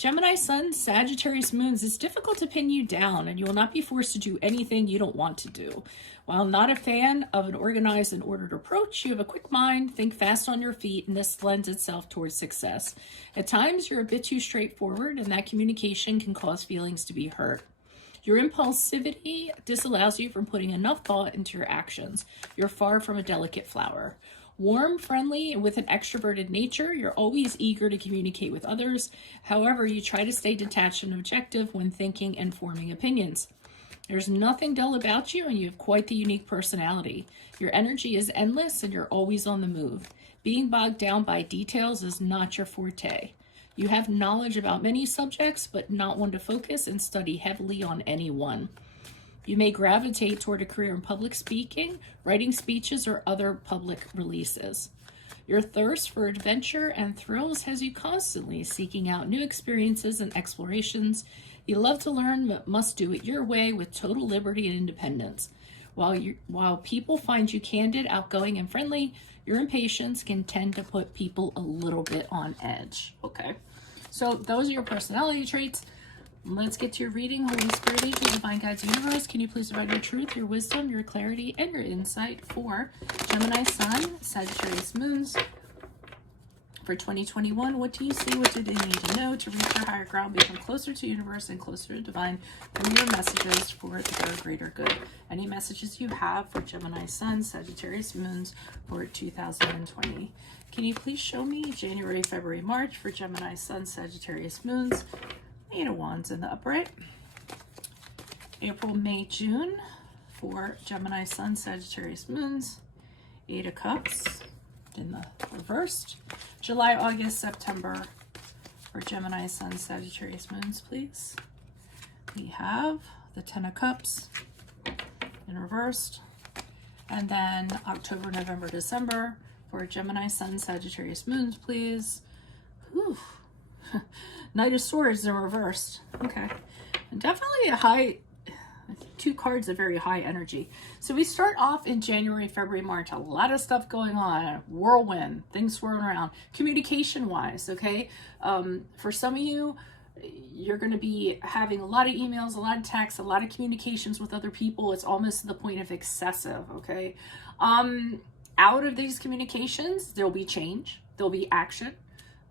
Gemini Sun, Sagittarius Moons, it's difficult to pin you down and you will not be forced to do anything you don't want to do. While not a fan of an organized and ordered approach, you have a quick mind, think fast on your feet, and this lends itself towards success. At times, you're a bit too straightforward, and that communication can cause feelings to be hurt. Your impulsivity disallows you from putting enough thought into your actions. You're far from a delicate flower. Warm, friendly, and with an extroverted nature, you're always eager to communicate with others. However, you try to stay detached and objective when thinking and forming opinions. There's nothing dull about you, and you have quite the unique personality. Your energy is endless, and you're always on the move. Being bogged down by details is not your forte. You have knowledge about many subjects, but not one to focus and study heavily on any one. You may gravitate toward a career in public speaking, writing speeches, or other public releases. Your thirst for adventure and thrills has you constantly seeking out new experiences and explorations. You love to learn, but must do it your way with total liberty and independence. While people find you candid, outgoing, and friendly, your impatience can tend to put people a little bit on edge. Okay, so those are your personality traits. Let's get to your reading. Holy Spirit, Angels, Divine Guides, Universe, can you please provide your truth, your wisdom, your clarity, and your insight for Gemini Sun, Sagittarius Moons for 2021? What do you see? What do they need to know to reach their higher ground, become closer to Universe and closer to Divine? Bring your messages for their greater good. Any messages you have for Gemini Sun, Sagittarius Moons for 2020? Can you please show me January, February, March for Gemini Sun, Sagittarius Moons? Eight of Wands in the upright. April, May, June for Gemini Sun, Sagittarius Moons. Eight of Cups in the reversed. July, August, September for Gemini Sun, Sagittarius Moons, please. We have the Ten of Cups in reversed. And then October, November, December for Gemini Sun, Sagittarius Moons, please. Whew. Knight of Swords in reversed. Okay. And definitely a high, two cards of very high energy. So we start off in January, February, March. A lot of stuff going on. Whirlwind. Things swirling around. Communication-wise, okay? For some of you, you're going to be having a lot of emails, a lot of texts, a lot of communications with other people. It's almost to the point of excessive, okay? Out of these communications, there'll be change. There'll be action.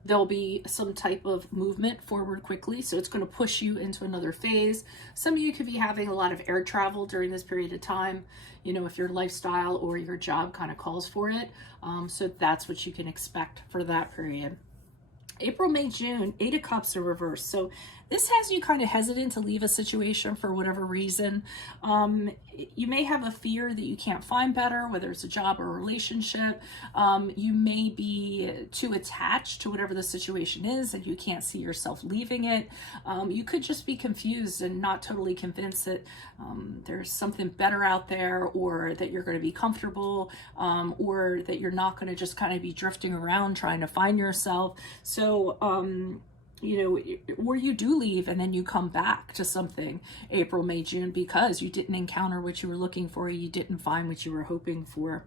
There'll be some type of movement forward quickly. So it's going to push you into another phase. Some of you could be having a lot of air travel during this period of time, you know, if your lifestyle or your job kind of calls for it. So that's what you can expect for that period. April, May, June, Eight of Cups are reversed. So this has you kind of hesitant to leave a situation for whatever reason. You may have a fear that you can't find better, whether it's a job or a relationship. You may be too attached to whatever the situation is and you can't see yourself leaving it. You could just be confused and not totally convinced that there's something better out there, or that you're going to be comfortable, or that you're not going to just kind of be drifting around trying to find yourself. So, you know, or you do leave and then you come back to something April, May, June because you didn't encounter what you were looking for, you didn't find what you were hoping for.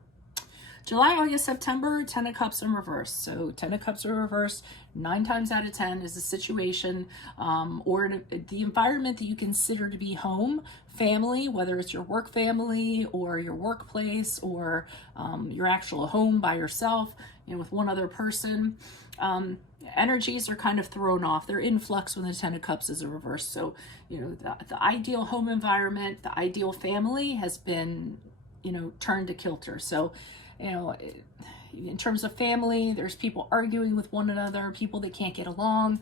July, August, September, Ten of Cups in reverse. So Ten of Cups are reversed 9 times out of 10 is a situation or the environment that you consider to be home, family, whether it's your work family or your workplace or your actual home by yourself, you know, with one other person. Energies are kind of thrown off. They're in flux when the Ten of Cups is a reverse. So, you know, the ideal home environment, the ideal family has been, you know, turned to kilter. So, you know, in terms of family, there's people arguing with one another, people that can't get along.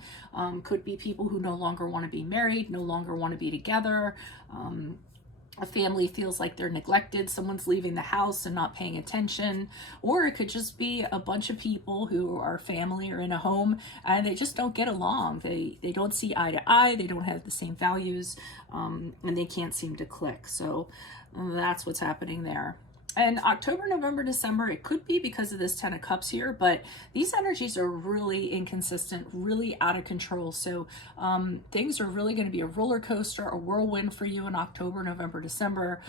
Could be people who no longer want to be married, no longer want to be together. A family feels like they're neglected. Someone's leaving the house and not paying attention. Or it could just be a bunch of people who are family or in a home and they just don't get along. They don't see eye to eye. They don't have the same values and they can't seem to click. So that's what's happening there. And October, November, December, it could be because of this 10 of Cups here, but these energies are really inconsistent, really out of control. So things are really going to be a roller coaster, a whirlwind for you in October, November, December.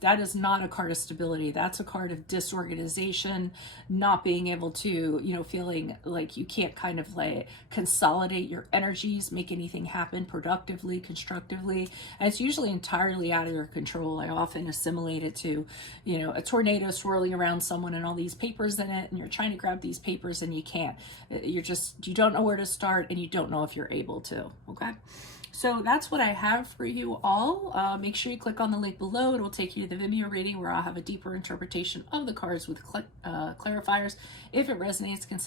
That is not a card of stability. That's a card of disorganization, not being able to, you know, feeling like you can't kind of like consolidate your energies, make anything happen productively, constructively. And it's usually entirely out of your control. I often assimilate it to, you know, a tornado swirling around someone and all these papers in it, and you're trying to grab these papers and you can't. You don't know where to start, and you don't know if you're able to. Okay, so that's what I have for you all. Make sure you click on the link below. It will take you to the Vimeo reading where I'll have a deeper interpretation of the cards with clarifiers. If it resonates, consider